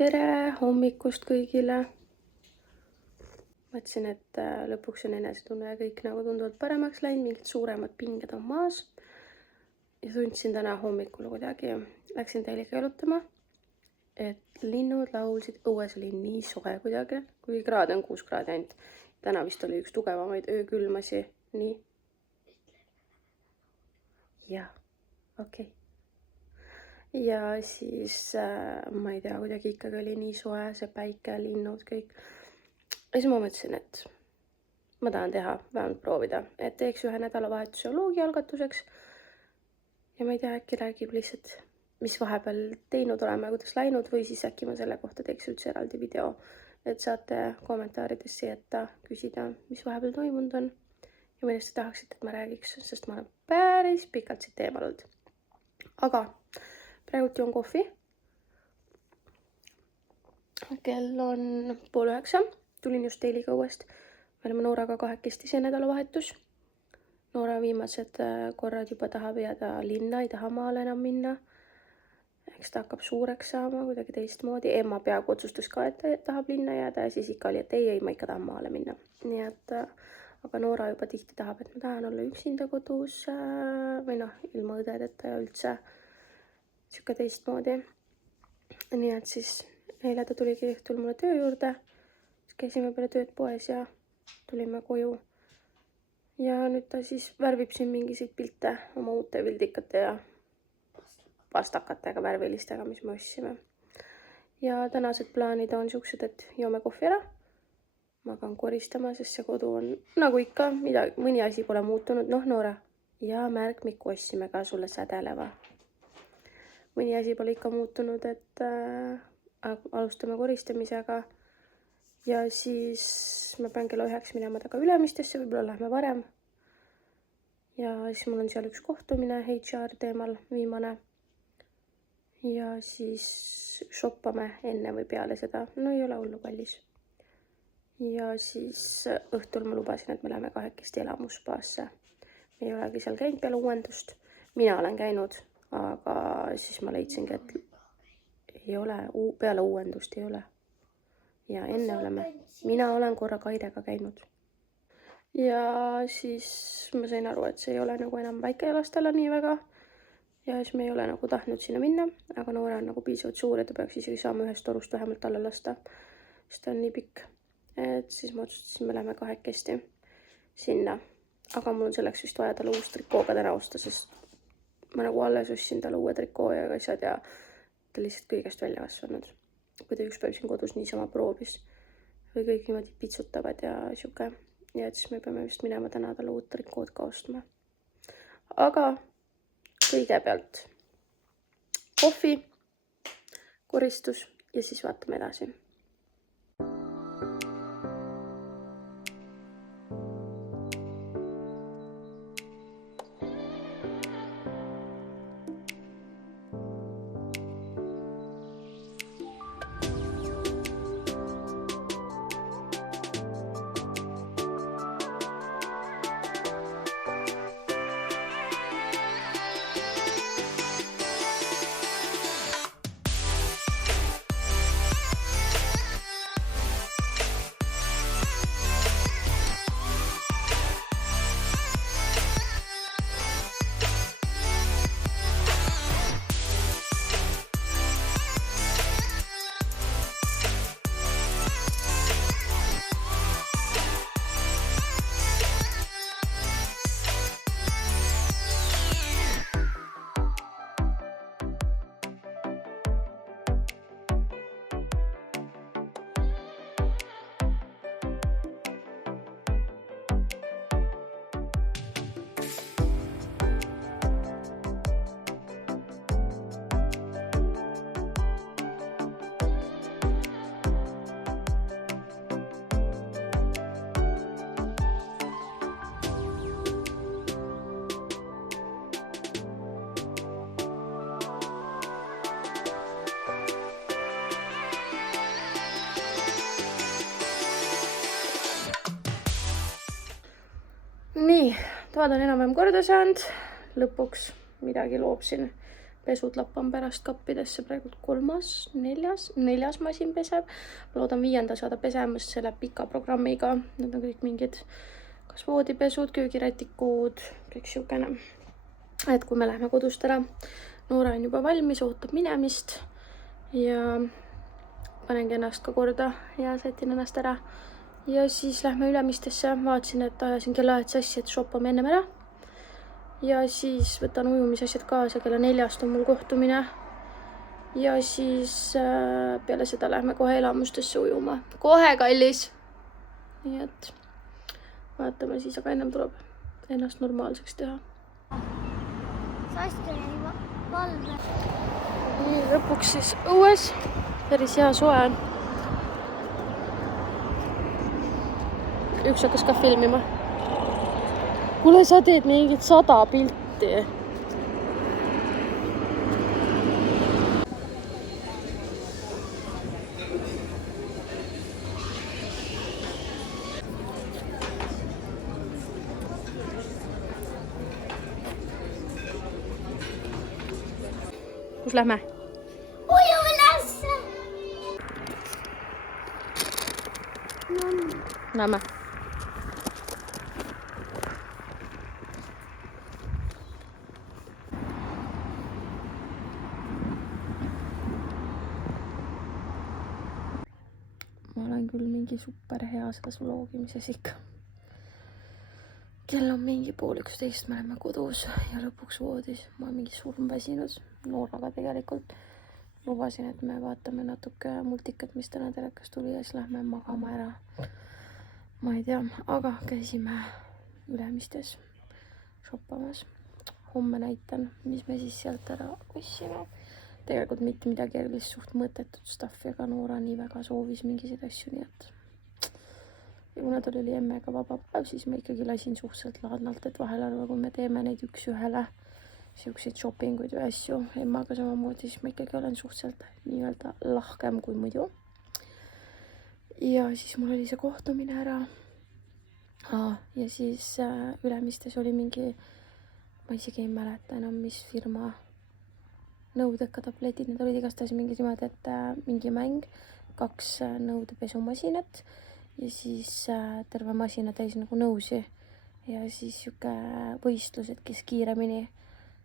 Tere hommikust kõigile! Mõtlesin, et lõpuks on enesetunne ja kõik nagu tunduvalt paremaks läinud, mingid suuremad pinged on maas. Ja tundsin täna hommikul kuidagi, läksin teile keelutama, et linnud laulsid, õues oli nii soe kuidagi, kuigi kraad on 6 kraadi ainult. Täna vist oli üks tugevamaid öökülmasi. Nii. Jah, okei. Ja siis, ma ei tea, kuidagi ikkagi oli nii soe, see päike, linnud, kõik. Ja siis ma mõtlesin, et ma tahan teha, vähemalt proovida, et teeks ühe nädalavahetuse loogi algatuseks. Ja ma ei tea, äkki räägib lihtsalt, mis vahepeal teinud oleme, kuidas läinud, või siis äkki ma selle kohta teeks üldse eraldi video, et saate kommentaarides sieta küsida, mis vahepeal toimunud on. Ja millest te tahaksite, et ma räägiks, sest ma olen päris pikalt siit teemal olnud. Aga praegu joon kohvi. Kell on 8:30. Tulin just teiliga uuest. Me oleme Nooraga kahekesti see nädalavahetus. Noora viimased korrad juba tahab jääda linna, ei taha maale enam minna. Eks ta hakkab suureks saama kuidagi teistmoodi. Emma peaaegu otsustas ka, et ta tahab linna jääda ja siis ikka oli, et ei, ma ikka tahan maale minna. Nii et, aga Noora juba tihti tahab, et ma tahan olla üksinda kodus või ilma õdedeta ja üldse siuke teistmoodi. Nii et siis eile ta tuligi õhtul mulle töö juurde. Käisime peale tööd poes ja tulime koju. Ja nüüd ta siis värvib siin mingisuguseid pilte oma uute vildikate ja pastakatega, värvilistega, mis me ostsime. Ja tänased plaanid on siuksed, et joome kohvi ära. Ma hakkan koristama, sest see kodu on nagu ikka, mõni asi pole muutunud. Noora, ja märkmiku ostsime ka sulle sädeleva. Mõni asi pole ikka muutunud, et alustame koristamisega. Ja siis ma pean kella 9 minema taga Ülemistesse, võib-olla lähme varem. Ja siis mul on seal üks kohtumine HR teemal, viimane. Ja siis shoppame enne või peale seda. No ei ole hullu kallis. Ja siis õhtul ma lubasin, et me läheme kahekesti elamuspaasse. Me ei olegi seal käinud peale uuendust. Mina olen käinud, aga siis ma leidsingi, et ei ole, peale uuendust ei ole. Ja enne mina olen korra Kaidega käinud. Ja siis ma sain aru, et see ei ole nagu enam väikelastele nii väga. Ja siis me ei ole nagu tahtnud sinna minna, aga Noora on nagu piisavalt suur, et ta peaks isegi saama ühest torust vähemalt alla lasta. Sest ta on nii pikk. Et siis ma otsustasin, me läheme kahekesti sinna. Aga mul on selleks vist vaja talle uus trikoo ka täna osta, sest ma nagu alles ostsin talle uue trikoo ja asjad ja ta lihtsalt kõigest välja kasvanud. Kui ta üks päev siin kodus niisama proovis või kõik niimoodi pitsutavad ja siuke. Ja et siis me peame vist minema täna talle uut trikood ka ostma. Aga kõigepealt kohvi, koristus ja siis vaatame edasi. Nii, toad on enam-vähem korda saanud. Lõpuks midagi loobsin pesud lappan pärast kappidesse, praegu neljas masin peseb. Ma loodan 5. saada pesemas selle pika programmiga. Need on kõik mingid kas voodipesud, köögirätikud, kõik siukene. Et kui me lähme kodust ära, Noora on juba valmis, ootab minemist ja panengi ennast ka korda ja sätin ennast ära. Ja siis lähme Ülemistesse, vaatasin, et ajasin kellaajad sassi, et shoppame ennem ära. Ja siis võtan ujumisasjad kaasa, kella 4 on mul kohtumine. Ja siis peale seda lähme kohe elamustesse ujuma. Kohe, kallis! Nii et vaatame siis, aga ennem tuleb ennast normaalseks teha. Saskia jäi valve. Nii, lõpuks siis õues. Päris hea soe on. Üks hakkas ka filmima. Kuule, sa teed mingit 100 pilti. Kus lähme? Ujulasse! Lähme. Ma olen küll mingi super hea selles vlogimises ikka. Kell on mingi 10:30, me oleme kodus ja lõpuks voodis. Ma olen mingi surmväsinud Nooraga tegelikult. Lubasin, et me vaatame natuke multikat, mis täna telekas tuli ja siis lähme magama ära. Ma ei tea, aga käisime Ülemistes shoppamas. Homme näitan, mis me siis sealt ära ostsime. Tegelikult mitte midagi erilist, suht mõttetut stuff, ega Noora nii väga soovis mingiseid asju, nii et ja kuna tal oli emmega vaba päev, siis ma ikkagi lasin suhteliselt laadnalt, et vahel arva, kui me teeme neid üks-ühele siukseid shoppinguid või asju emmaga samamoodi, siis ma ikkagi olen suhteliselt nii-öelda lahkem kui muidu. Ja siis mul oli see kohtumine ära. Ja siis Ülemistes oli mingi, ma isegi ei mäleta enam, mis firma nõudekatabletid, need olid igastahes mingid niimoodi, et mingi mäng, 2 nõudepesumasinat ja siis terve masina täis nagu nõusi ja siis siuke võistlus, et kes kiiremini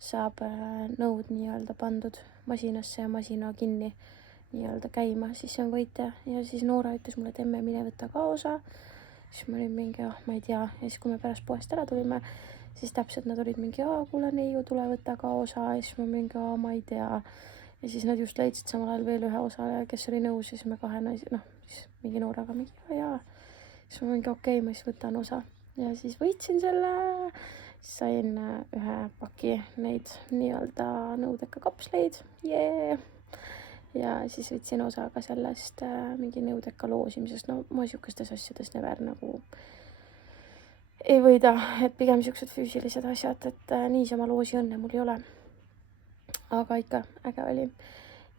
saab nõud nii-öelda pandud masinasse ja masina kinni nii-öelda käima, siis see on võitja. Ja siis Noora ütles mulle, et emme, mine võtta ka osa. Siis ma olin mingi, ma ei tea. Ja siis kui me pärast poest ära tulime, siis täpselt nad olid mingi, kuule Neiu, tule võtta ka osa. Ja siis ma mingi, ma ei tea. Ja siis nad just leidsid samal ajal veel ühe osale, kes oli nõus. Ja siis me 2 naisi, siis mingi Nooraga mingi, jaa. Siis ma mingi, okei, ma siis võtan osa. Ja siis võitsin selle, sain ühe paki neid nii-öelda nõudeka kapsleid. Ja siis võtsin osa ka sellest mingi nõudeka loosimisest. No ma siukestes asjades never nagu ei võida, et pigem siuksed füüsilised asjad, et niisama loosi õnne mul ei ole. Aga ikka äge oli.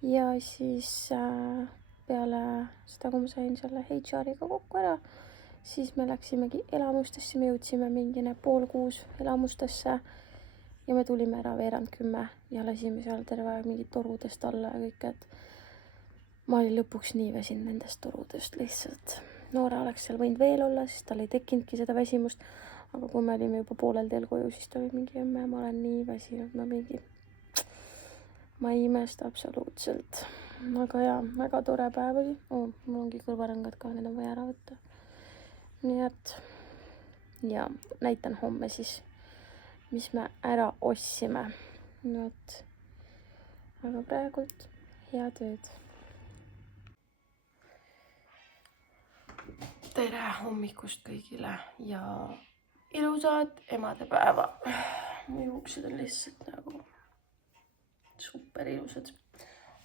Ja siis peale seda, kui ma sain selle HR-iga kokku ära, siis me läksimegi elamustesse, me jõudsime mingi 5:30 elamustesse ja me tulime ära 9:10 ja lasime seal terve aeg mingid torudest alla ja kõik, et ma olin lõpuks nii väsinud nendest torudest lihtsalt. Noora oleks seal võinud veel olla, siis tal ei tekkinudki seda väsimust, aga kui me olime juba poolel teel koju, siis ta oli mingi, emme, ma olen nii väsinud, ma ei imesta absoluutselt. Aga jaa, väga tore päev oli. Mul ongi kõrvarõngad ka, need on vaja ära võtta. Nii et ja näitan homme siis, mis me ära ostsime. Aga praegult hea tööd. Tere hommikust kõigile ja ilusad emadepäeva. Mu juuksed on lihtsalt nagu super ilusad.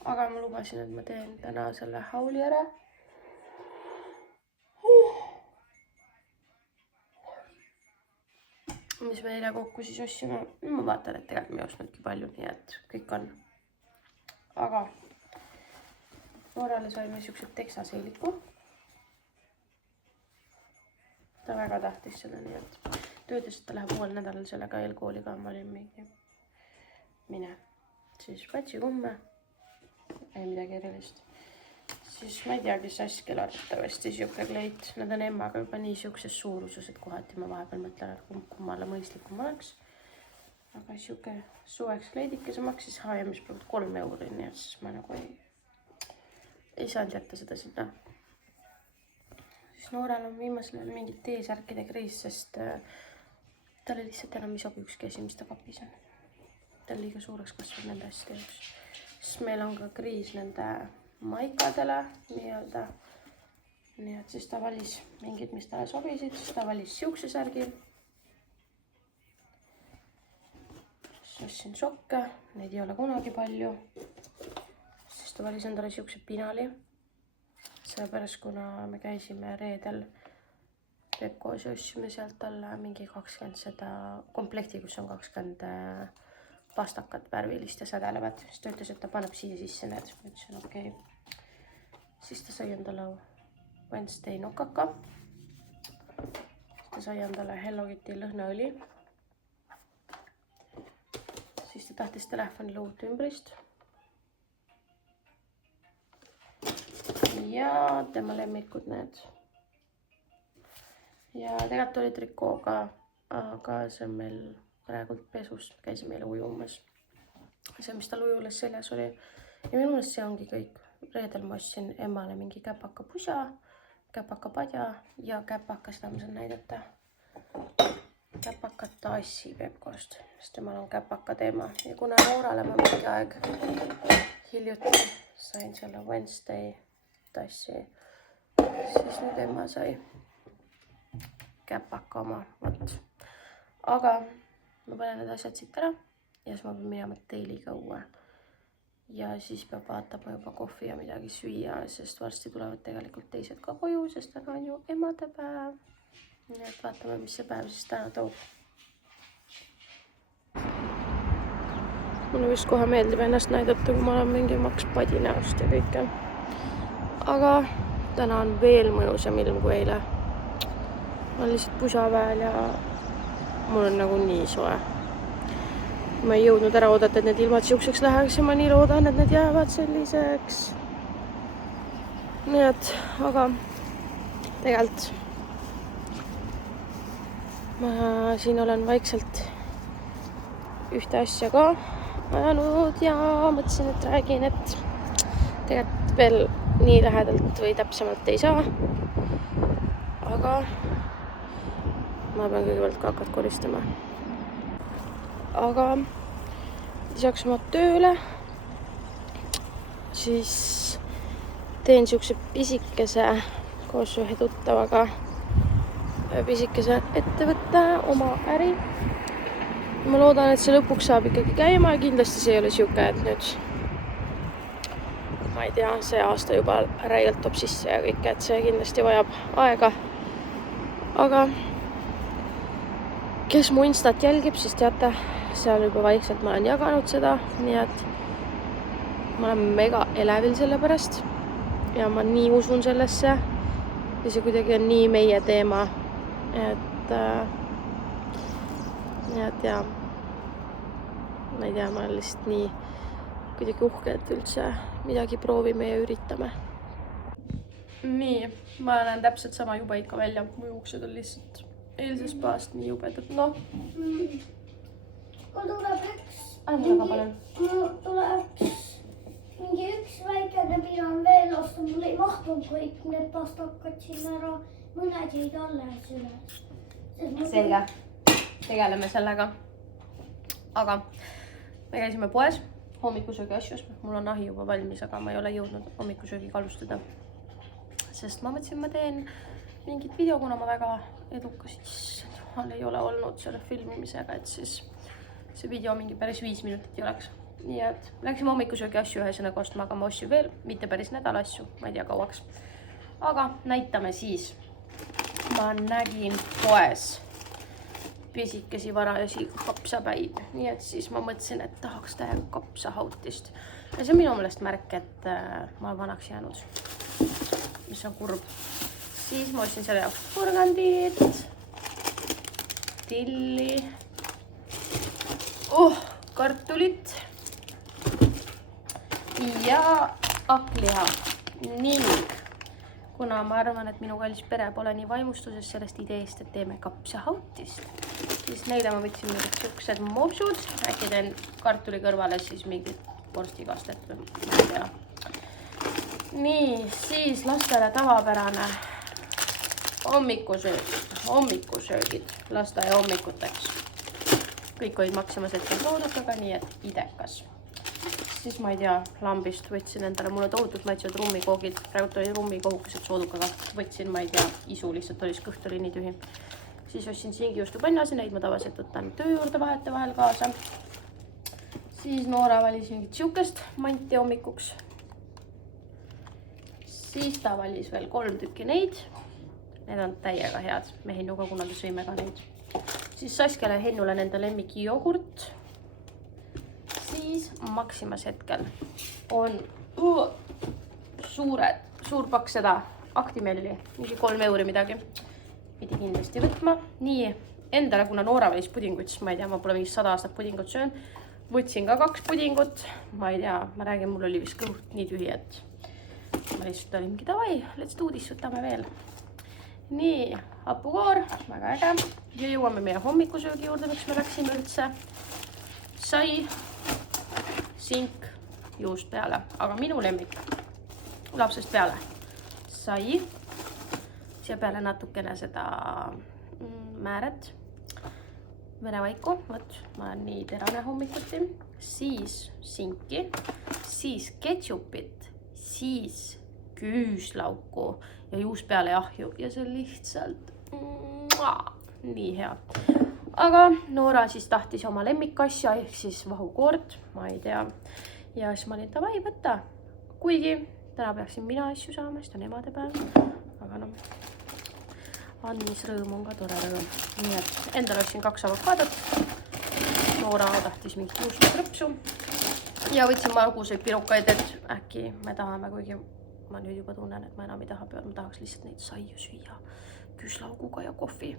Aga ma lubasin, et ma teen täna selle hauli ära. Mis me eile kokku siis ostsime. Ma vaatan, et tegelikult me ei ostnudki palju, nii et kõik on. Aga Noorale saime siuksed teksaseeliku. Ta väga tahtis seda, nii et töötas, et ta läheb uuel nädalal sellega eelkooliga. Ma olin mingi, mine. siis patsikumme. Ei midagi erilist. Siis ma ei teagi, saskil arvatavasti siuke kleit. Nad on emmaga juba nii siukses suuruses, et kohati ma vahepeal mõtlen, et kummale mõistlikum oleks. Aga siuke suveks kleidike, see maksis H&M-is praegu 3 €, nii et siis ma nagu ei saanud jätta seda sinna. Siis Noorel on viimasel ajal mingid T-särkide kriis, sest talle lihtsalt enam ei sobi ükski asi, mis ta kapis on. Ta on liiga suureks kasvanud nende asjade jaoks. Siis meil on ka kriis nende maikadele nii-öelda. Nii et siis ta valis mingid, mis talle sobisid, siis ta valis siukse särgi. Siis ostsin sokke, neid ei ole kunagi palju. Siis ta valis endale siukse pinali. Sellepärast, kuna me käisime reedel Pepkos ja ostsime sealt talle mingi 20 seda komplekti, kus on 20 pastakat värvilist ja sädelevat. Siis ta ütles, et ta paneb siia sisse need. Ütlesin okei. Siis ta sai endale Wednesday nokaka. Ta sai endale Hello Kitty lõhnaõli. Siis ta tahtis telefonile uut ümbrist. Ja tema lemmikud need. Ja tegelikult oli trikooga, aga see on meil praegult pesus. Käisime meile ujumas. See, mis tal ujules seljas oli. Ja minu meelest see ongi kõik. Reedel ma ostsin emmale mingi käpaka pusa, käpaka padja ja käpaka, seda ma saan näidata. Käpaka tassi Pepkost, sest temal on käpaka teema. Ja kuna Noorale ma mingi aeg hiljuti sain selle Wednesday tassi, siis nüüd emma sai käpaka oma. Võt. Aga ma panen need asjad siit ära ja siis ma pean minema teiliga uue. Ja siis peab vaatama juba kohvi ja midagi süüa, sest varsti tulevad tegelikult teised ka koju, sest täna on ju emadepäev. Nii et vaatame, mis see päev siis täna toob. Mulle vist kohe meeldib ennast näidata, kui ma olen mingi maks padi näost ja kõike. Aga täna on veel mõnusam ilm kui eile. Ma olen lihtsalt pusaväel ja mul on nagu nii soe. Ma ei jõudnud ära oodata, et need ilmad siukseks läheks ja ma nii loodan, et need jäävad selliseks. Nii et, aga tegelikult ma siin olen vaikselt ühte asja ka ajanud ja mõtlesin, et räägin, et tegelikult veel nii lähedalt või täpsemalt ei saa. Aga ma pean kõigepealt kakat koristama. Aga lisaks oma tööle siis teen siukse pisikese koos ühe tuttavaga pisikese ettevõtte oma äri. Ma loodan, et see lõpuks saab ikkagi käima ja kindlasti see ei ole siuke, et nüüd ma ei tea, see aasta juba räigelt toob sisse ja kõik, et see kindlasti vajab aega. Aga kes mu Instat jälgib, siis teate, seal juba vaikselt ma olen jaganud seda, nii et ma olen mega elevil selle pärast ja ma nii usun sellesse ja see kuidagi on nii meie teema, et ja ma ei tea, ma olen lihtsalt nii kuidagi uhke, et üldse midagi proovime ja üritame. Nii, ma näen täpselt sama jube ikka välja, mu juuksed on lihtsalt eilsest päevast nii jubedad, noh. Mul tuleb üks. Mul tuleb mingi üks väikene piran veel osta, mul ei mahtunud kõik need pastakad sinna ära, mõned jäid alles üles. Selge, tegeleme sellega. Aga me käisime poes hommikusöögi asjus, mul on ahi juba valmis, aga ma ei ole jõudnud hommikusöögiga alustada. Sest ma mõtlesin, ma teen mingit video, kuna ma väga edukas ei ole olnud selle filmimisega, et siis see video mingi päris 5 minutit ei oleks. Nii et läksime hommikusöögi asju ühesõnaga ostma, aga ma ostsin veel, mitte päris nädala asju, ma ei tea kauaks. Aga näitame siis. Ma nägin poes pisikesi varajasi kapsapäid, nii et siis ma mõtlesin, et tahaks täiega kapsahautist. Ja see on minu meelest märk, et ma olen vanaks jäänud, mis on kurb. Siis ma ostsin selle jaoks porgandit, tilli, kartulit hakkliha ning kuna ma arvan, et minu kallis pere pole nii vaimustuses sellest ideest, et teeme kapsahautist, siis neile ma võtsin mingid siuksed mopsud, äkki teen kartuli kõrvale siis mingid vorstikastet või ma ei tea. Nii, siis lastele tavapärane hommikusöögid lasteaia hommikuteks. Kõik olid Maximas hetkel soodukaga, nii et idekas. Siis ma ei tea, lambist võtsin endale, mulle tohutult maitsevad rummikoogid, praegu oli rummikohukesed soodukaga, võtsin, ma ei tea, isu lihtsalt oli, kõht oli nii tühi. Siis ostsin singijuustu pannasi, neid ma tavaliselt võtan töö juurde vahete vahel kaasa. Siis Noora valis mingit siukest manti hommikuks. Siis ta valis veel 3 tükki neid. Need on täiega head, me Hennuga kunagi sõime ka neid. Siis Saskele ja Hennule nende lemmiki jogurt. Siis Maximas hetkel on suur pakk seda aktimelli, mingi 3 euri midagi. Pidi kindlasti võtma. Nii, endale, kuna Noora valis pudingut, siis ma ei tea, ma pole mingi 100 aastat pudingut söön. Võtsin ka 2 pudingut, ma ei tea, ma räägin, mul oli vist kõht nii tühi, et ma lihtsalt olin mingi davai, let's do this, võtame veel. Nii, hapukoor, väga äge. Ja jõuame meie hommikusöögi juurde, miks me läksime üldse. Sai, sink, juust peale, aga minu lemmik lapsest peale. Sai, siia peale natukene seda määret, venevaiku, võt, ma olen nii terane hommikuti. Siis sinki, siis ketšupit, siis küüslauku ja juust peale ahju ja see on lihtsalt nii hea. Aga Noora siis tahtis oma lemmikasja ehk siis vahukoort, ma ei tea. Ja siis ma olin davai võtta, kuigi täna peaksin mina asju saama, sest on emadepäev, aga noh, andmisrõõm on ka tore rõõm. Nii et endale ostsin 2 avokaadot, Noora tahtis mingit juustukrõpsu ja võtsin magusaid pirukaid, et äkki me tahame, kuigi ma nüüd juba tunnen, et ma enam ei taha peale, ma tahaks lihtsalt neid saiu süüa küüslauguga ja kohvi.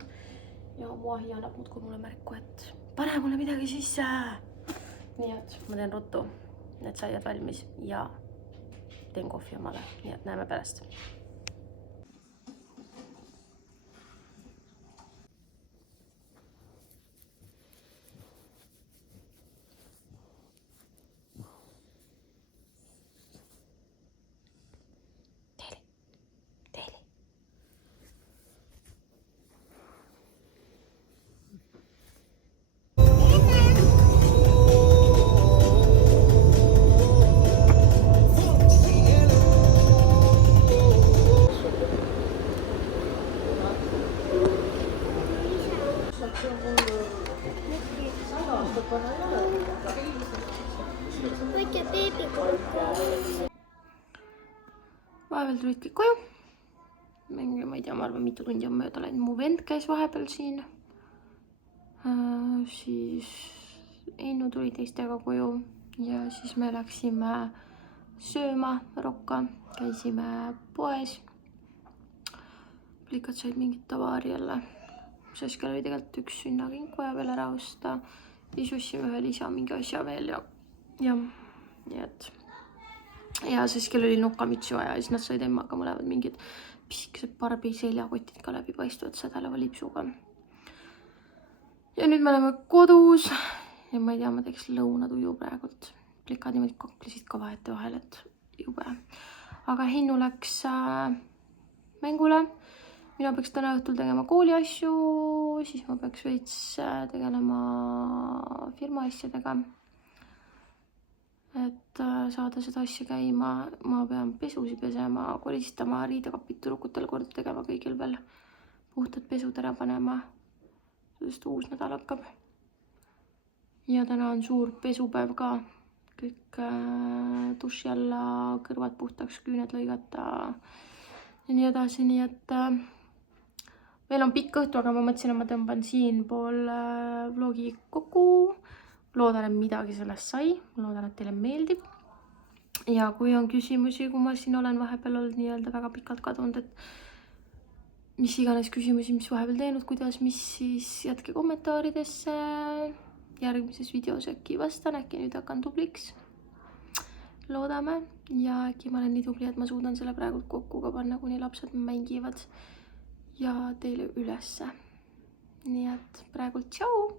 Ja mu ahi annab muudkui mulle märku, et pane mulle midagi sisse. Nii et ma teen ruttu need saiad valmis ja teen kohvi omale, nii et näeme pärast. Vahepeal tulid kõik koju. Ma ei tea, ma arvan, mitu tundi on mööda läinud. Mu vend käis vahepeal siin. Siis Ennu tuli teistega koju ja siis me läksime sööma Rokka. Käisime poes. Plikad said mingit tavaari jälle. Saskel oli tegelikult 1 sünnakink vaja veel ära osta. Siis ostsime ühe lisa mingi asja veel ja nii et ja Saskel oli nukamütsi vaja ja siis nad said emmaga mõlemad mingid pisikesed Barbi seljakotid ka läbi paistvad sädeleva lipsuga. Ja nüüd me oleme kodus ja ma ei tea, ma teeks lõunatuju praegult. Plikad niimoodi kaklesid ka vahete vahel, et jube. Aga Hennu läks mängule. Mina peaks täna õhtul tegema kooli asju, siis ma peaks veits tegelema firma asjadega. Et saada seda asja käima, ma pean pesusi pesema, koristama, riidekapid tüdrukutel korda tegema, kõigil veel puhtad pesud ära panema, sest uus nädal hakkab. Ja täna on suur pesupäev ka, kõik duši alla, kõrvad puhtaks, küüned lõigata ja nii edasi, nii et veel on pikk õhtu, aga ma mõtlesin, et ma tõmban siin pool vlogi kokku. Loodan, et midagi sellest sai. Loodan, et teile meeldib. Ja kui on küsimusi, kui ma siin olen vahepeal olnud nii-öelda väga pikalt kadunud, et mis iganes küsimusi, mis vahepeal teinud, kuidas, mis, siis jätke kommentaaridesse. Järgmises videos äkki vastan, äkki nüüd hakkan tubliks. loodame ja äkki ma olen nii tubli, et ma suudan selle praegu kokku ka panna, kuni lapsed mängivad ja teile ülesse. Nii et praegu tšau!